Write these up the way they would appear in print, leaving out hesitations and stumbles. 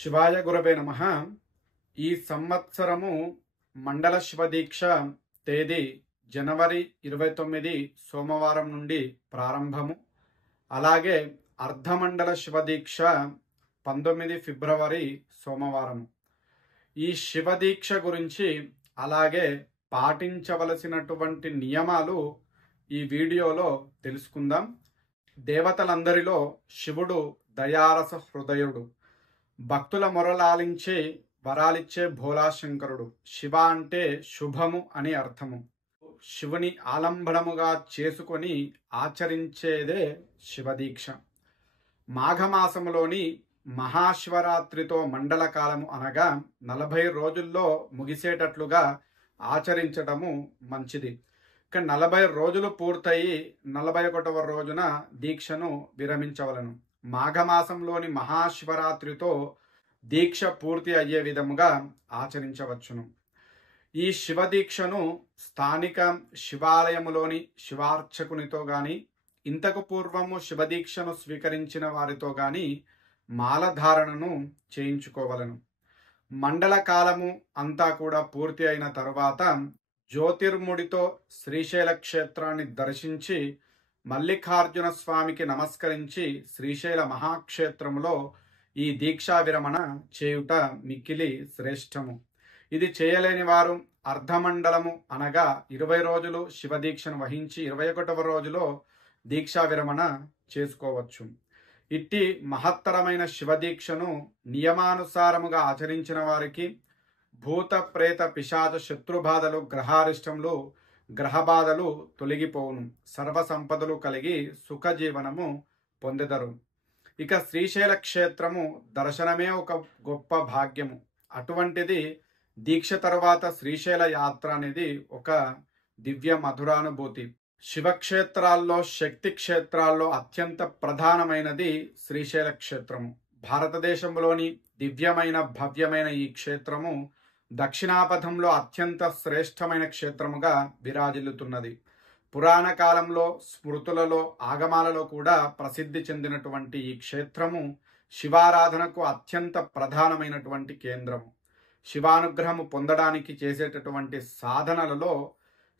శివాయ గురవే నమః. ఈ సంవత్సరము మండల శివదీక్ష తేదీ జనవరి 29 సోమవారం నుండి ప్రారంభము. అలాగే అర్ధమండల శివదీక్ష 19 ఫిబ్రవరి సోమవారం. ఈ శివదీక్ష గురించి అలాగే పాటించవలసినటువంటి నియమాలు ఈ వీడియోలో తెలుసుకుందాం. దేవతలందరిలో శివుడు దయారస హృదయుడు, భక్తుల మొరలాలించే వరాలిచ్చే భోలాశంకరుడు. శివ అంటే శుభము అని అర్థము. శివుని ఆలంబనముగా చేసుకొని ఆచరించేదే శివదీక్ష. మాఘమాసములోని మహాశివరాత్రితో మండల కాలము అనగా 40 రోజుల్లో ముగిసేటట్లుగా ఆచరించటము మంచిది. ఇక 40 రోజులు పూర్తయి 41వ రోజున దీక్షను విరమించవలను. మాఘమాసంలోని మహాశివరాత్రితో దీక్ష పూర్తి అయ్యే విధముగా ఆచరించవచ్చును. ఈ శివదీక్షను స్థానిక శివాలయములోని శివార్చకునితో గాని, ఇంతకు పూర్వము శివదీక్షను స్వీకరించిన వారితో గాని మాలధారణను చేయించుకోవలను. మండల కాలము అంతా కూడా పూర్తి అయిన తరువాత జ్యోతిర్ముడితో శ్రీశైల క్షేత్రాన్ని దర్శించి మల్లికార్జున స్వామికి నమస్కరించి శ్రీశైల మహాక్షేత్రములో ఈ దీక్షా విరమణ చేయుట మిక్కిలి శ్రేష్టము. ఇది చేయలేని వారు అర్ధమండలము అనగా 20 రోజులు శివదీక్షను వహించి 21వ రోజులో దీక్షా విరమణ చేసుకోవచ్చు. ఇట్టి మహత్తరమైన శివదీక్షను నియమానుసారముగా ఆచరించిన వారికి భూత ప్రేత పిశాచ శత్రుబాధలు గ్రహారిష్టములు గ్రహబాధలు తొలగిపోవును. సర్వసంపదలు కలిగి సుఖజీవనము పొందెదరు. ఇక శ్రీశైల క్షేత్రము దర్శనమే ఒక గొప్ప భాగ్యము. అటువంటిది దీక్ష తర్వాత శ్రీశైల యాత్ర అనేది ఒక దివ్య మధురానుభూతి. శివక్షేత్రాల్లో శక్తి క్షేత్రాల్లో అత్యంత ప్రధానమైనది శ్రీశైల క్షేత్రము. భారతదేశంలోని దివ్యమైన భవ్యమైన ఈ క్షేత్రము దక్షిణాపథంలో అత్యంత శ్రేష్టమైన క్షేత్రముగా విరాజిల్లుతున్నది. పురాణ కాలంలో స్మృతులలో ఆగమాలలో కూడా ప్రసిద్ధి చెందినటువంటి ఈ క్షేత్రము శివారాధనకు అత్యంత ప్రధానమైనటువంటి కేంద్రము. శివానుగ్రహము పొందడానికి చేసేటటువంటి సాధనలలో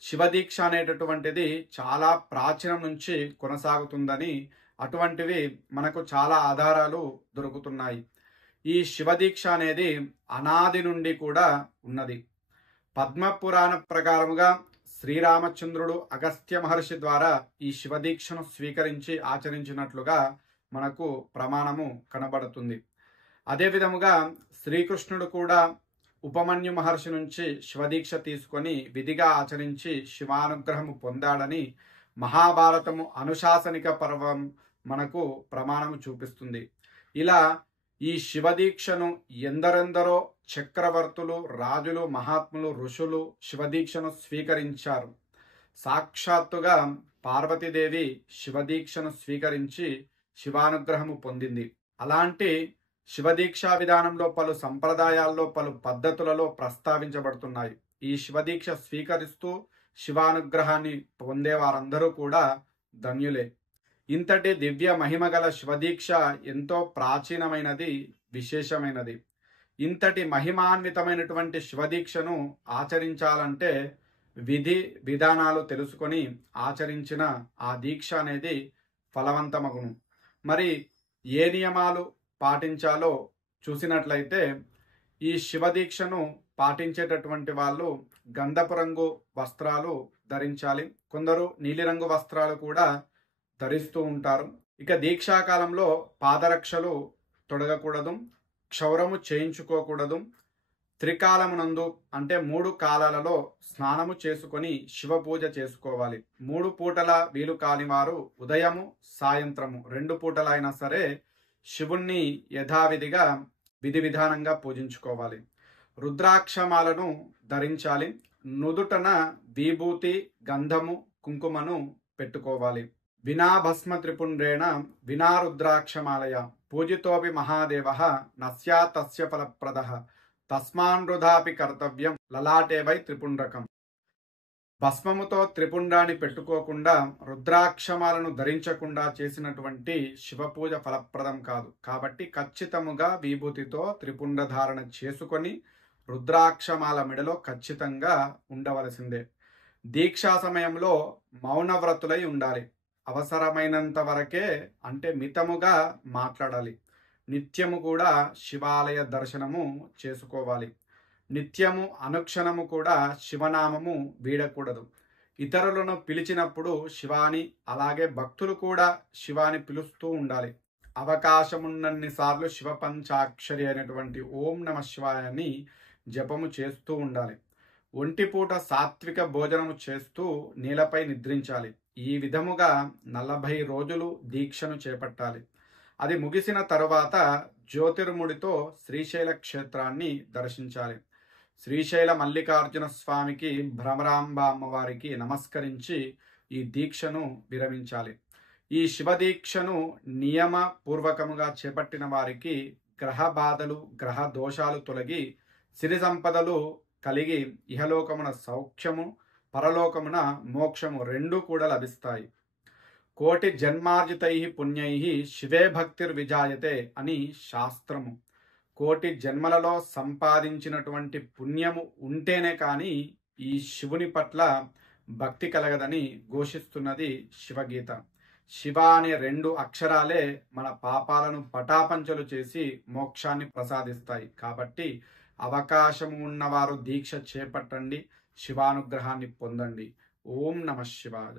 శివదీక్ష అనేటటువంటిది చాలా ప్రాచీనం నుంచి కొనసాగుతుందని, అటువంటివి మనకు చాలా ఆధారాలు దొరుకుతున్నాయి. ఈ శివదీక్ష అనేది అనాది నుండి కూడా ఉన్నది. పద్మపురాణ ప్రకారముగా శ్రీరామచంద్రుడు అగస్త్య మహర్షి ద్వారా ఈ శివదీక్షను స్వీకరించి ఆచరించినట్లుగా మనకు ప్రమాణము కనబడుతుంది. అదే విధముగా శ్రీకృష్ణుడు కూడా ఉపమన్యు మహర్షి నుంచి శివదీక్ష తీసుకొని విధిగా ఆచరించి శివానుగ్రహము పొందాడని మహాభారతము అనుశాసనిక పర్వం మనకు ప్రమాణము చూపిస్తుంది. ఇలా ఈ శివదీక్షను ఎందరెందరో చక్రవర్తులు, రాజులు, మహాత్ములు, ఋషులు శివదీక్షను స్వీకరించారు. సాక్షాత్తుగా పార్వతీదేవి శివదీక్షను స్వీకరించి శివానుగ్రహము పొందింది. అలాంటి శివదీక్షా విధానంలో పలు సంప్రదాయాల్లో పలు పద్ధతులలో ప్రస్తావించబడుతున్నాయి. ఈ శివదీక్ష స్వీకరిస్తూ శివానుగ్రహాన్ని పొందేవారందరూ కూడా ధన్యులే. ఇంతటి దివ్య మహిమగల శివదీక్ష ఎంతో ప్రాచీనమైనది, విశేషమైనది. ఇంతటి మహిమాన్వితమైనటువంటి శివదీక్షను ఆచరించాలంటే విధి విధానాలు తెలుసుకొని ఆచరించిన ఆ దీక్ష అనేది ఫలవంతమగును. మరి ఏ నియమాలు పాటించాలో చూసినట్లయితే ఈ శివదీక్షను పాటించేటటువంటి వాళ్ళు గంధపు రంగు వస్త్రాలు ధరించాలి. కొందరు నీలిరంగు వస్త్రాలు కూడా ధరిస్తూ ఉంటారు. ఇక దీక్షాకాలంలో పాదరక్షలు తొడగకూడదు, క్షౌరము చేయించుకోకూడదు. త్రికాలమునందు అంటే 3 కాలాలలో స్నానము చేసుకొని శివ పూజ చేసుకోవాలి. 3 పూటల వీలు కాని వారు ఉదయము సాయంత్రము 2 పూటలైనా సరే శివుణ్ణి యథావిధిగా విధి విధానంగా పూజించుకోవాలి. రుద్రాక్షమాలను ధరించాలి. నుదుటన విభూతి, గంధము, కుంకుమను పెట్టుకోవాలి. వినా భస్మ త్రిపుండ్రేణ వినా రుద్రాక్షమాలయ పూజితోపి మహాదేవః నస్యా తస్య ఫలప్రదః తస్మాన్ వృధాపి కర్తవ్యం లలాటే వై త్రిపుండ్రకం. భస్మముతో త్రిపుండాన్ని పెట్టుకోకుండా రుద్రాక్షమాలను ధరించకుండా చేసినటువంటి శివపూజ ఫలప్రదం కాదు. కాబట్టి ఖచ్చితముగా విభూతితో త్రిపుండ ధారణ చేసుకొని రుద్రాక్షమాల మెడలో ఖచ్చితంగా ఉండవలసిందే. దీక్షా సమయంలో మౌనవ్రతులై ఉండాలి. అవసరమైనంత వరకే, అంటే మితముగా మాట్లాడాలి. నిత్యము కూడా శివాలయ దర్శనము చేసుకోవాలి. నిత్యము అనుక్షణము కూడా శివనామము వీడకూడదు. ఇతరులను పిలిచినప్పుడు శివాని, అలాగే భక్తులు కూడా శివాని పిలుస్తూ ఉండాలి. అవకాశమున్నన్ని సార్లు శివ పంచాక్షరి అయినటువంటి ఓం నమ శివాయని జపము చేస్తూ ఉండాలి. ఒంటిపూట సాత్విక భోజనము చేస్తూ నేలపై నిద్రించాలి. ఈ విధముగా 40 రోజులు దీక్షను చేపట్టాలి. అది ముగిసిన తరువాత జ్యోతిర్ముడితో శ్రీశైల క్షేత్రాన్ని దర్శించాలి. శ్రీశైల మల్లికార్జున స్వామికి, భ్రమరాంబ అమ్మవారికి నమస్కరించి ఈ దీక్షను విరమించాలి. ఈ శివ దీక్షను నియమపూర్వకముగా చేపట్టిన వారికి గ్రహ బాధలు, గ్రహ దోషాలు తొలగి సిరి సంపదలు కలిగి ఇహలోకమున సౌఖ్యము, పరలోకమున మోక్షము రెండూ కూడా లభిస్తాయి. కోటి జన్మార్జితై పుణ్యై శివే భక్తిర్విజాయతే అని శాస్త్రము. కోటి జన్మలలో సంపాదించినటువంటి పుణ్యము ఉంటేనే కానీ ఈ శివుని పట్ల భక్తి కలగదని ఘోషిస్తున్నది శివగీత. శివ అనే 2 అక్షరాలే మన పాపాలను పటాపంచలు చేసి మోక్షాన్ని ప్రసాదిస్తాయి. కాబట్టి అవకాశం ఉన్నవారు దీక్ష చేపట్టండి, శివానుగ్రహాన్ని పొందండి. ఓం నమః శివాయ.